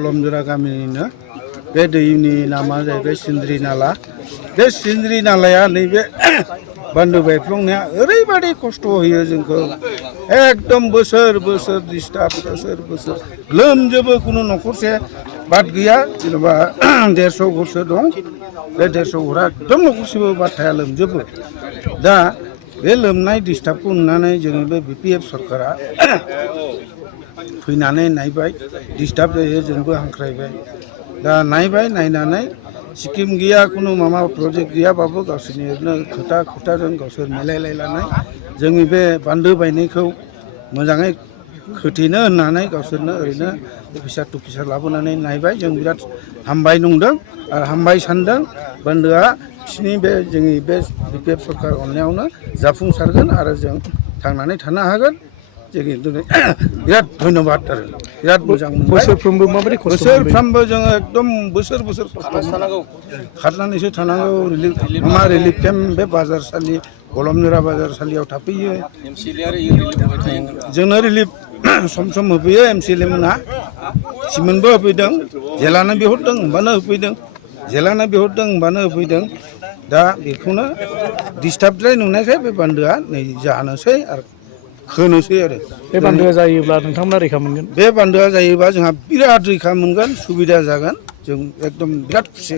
गलमजरा गामिनिनो बे दैनि नामा जाहैबाय सिन्द्रि नाला। बे सिन्द्रि नालाया नैबे बान्दो बायफ्लंनाया ओरैबायदि खस्थ' होयो जोंखौ एकदम बोसोर बोसोर डिस्टार्ब बोसोर लोमजोबो कुनु न'खरसे बाद गैया जेनेबा 150 घरसो दं बे 150 घरा एकदम न'खरसेबो बाद थाया लोमजोबो। दा बे लोमनाय डिस्टार्बखौ नुनानै जोंनि बे BPF सरकारा फैनानै नायबाय डिस्टार्ब जायो जोंबो हांख्रायबाय। दा नायबाय नायनानै स्किम गैया कुनु माबा प्रजेक्ट गैयाबाबो गावसोरनि ओरैनो खोथाजों गावसोर मिलायलायनानै जोंनि बे बान्दो बायनायखौ मोजाङै खोथेनो होननानै गावसोरनो ओरैनो अफिसार टुफिसार लाबोनानै नायबाय। जों बिराद हामबाय नंदों आरो हामबाय सानदों। बान्दोआ बिसिनि बे जोंनि बे BPF सरकार अननायावनो जाफुंसारगोन आरो जों थांनानै थानो हागोन। जोंनि दिनै बिराद धन्यबाद आरो बिराद मोजां मोनबाय। बोसोरफ्रोमबो माबायदि खस्थ' बोसोरफ्रोमबो जोङो एकदम बोसोर खारनानैसो थानांगौ। रिलिफ केम्प बे बाजारसालि गलमजरा बाजारसालियाव थाफैयो। जोंनो रिलिफ सम होफैयो MCLA मोनहा सिमोनबो होफैदों। जेलानो बिहरदों होमबानो होफैदों। जेलानो बिहरदों होमबानो होफैदों। दा बेखौनो डिस्टार्बद्राय नुनायखाय बे बान्दोआ नै जानोसै आरो खोनोसै आरो बे बान्दोआ जायोब्ला नोंथांमोना रैखा मोनगोन। बे बान्दोआ जायोबा जोंहा बिराद रैखा मोनगोन सुबिदा जागोन। जों एकदम बिराद खुसि।